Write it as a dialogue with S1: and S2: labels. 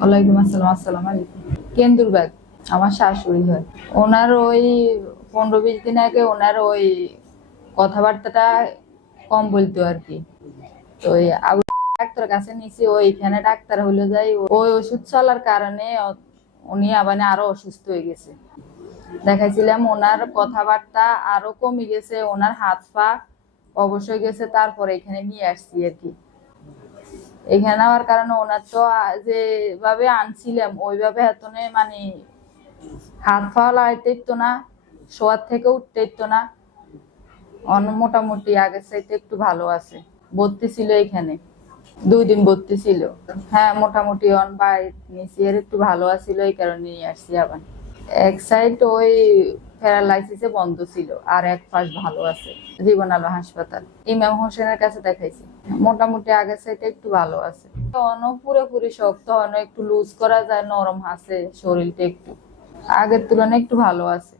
S1: ওয়ালাইকুম আসসালাম আসসালাম আলাইকুম। কেন্দুর আমার শাশুড়ি হয়। ওনার ওই পনেরো বিশ দিন আগে ওনার ওই কথাবার্তাটা কম বলতো আর কি। তো ডাক্তারের কাছে নিছি, ওইখানে ডাক্তার হলে যাই, ওই ওষুধ চলার কারণে উনি আবার আরও অসুস্থ হয়ে গেছে। দেখাইছিলাম ওনার কথাবার্তা আরও কমে গেছে, ওনার হাত পা অবশ্যই গেছে, তারপরে এখানে নিয়ে আসছি আর কি। এখানে আবার কারণে ওনার তো যেভাবে আনছিলাম, ওইভাবে এতনে মানে হাত পা লাগাইতে ইতো না, শোয়ার থেকে উঠতে না। অন মোটামুটি আগের চাইতে একটু ভালো আছে। ভর্তি ছিল এখানে, দুই দিন ভর্তি ছিল। হ্যাঁ মোটামুটি অন বাই নিচে একটু ভালো আছিল, এই কারণে নিয়ে আসছি আবার। এক সাইড ওই প্যারালাইসিসে বন্ধ ছিল, আর এক পাশ ভালো আছে জীবন আলো হাসপাতাল। ইমাম হোসেনের কাছে দেখাইছি। মোটামুটি আগের সাইডে একটু ভালো আছে। অন পুরোপুরি শক্ত অন একটু লুজ করা যায়, নরম হাসে শরীরটা একটু। আগের তুলনায় একটু ভালো আছে।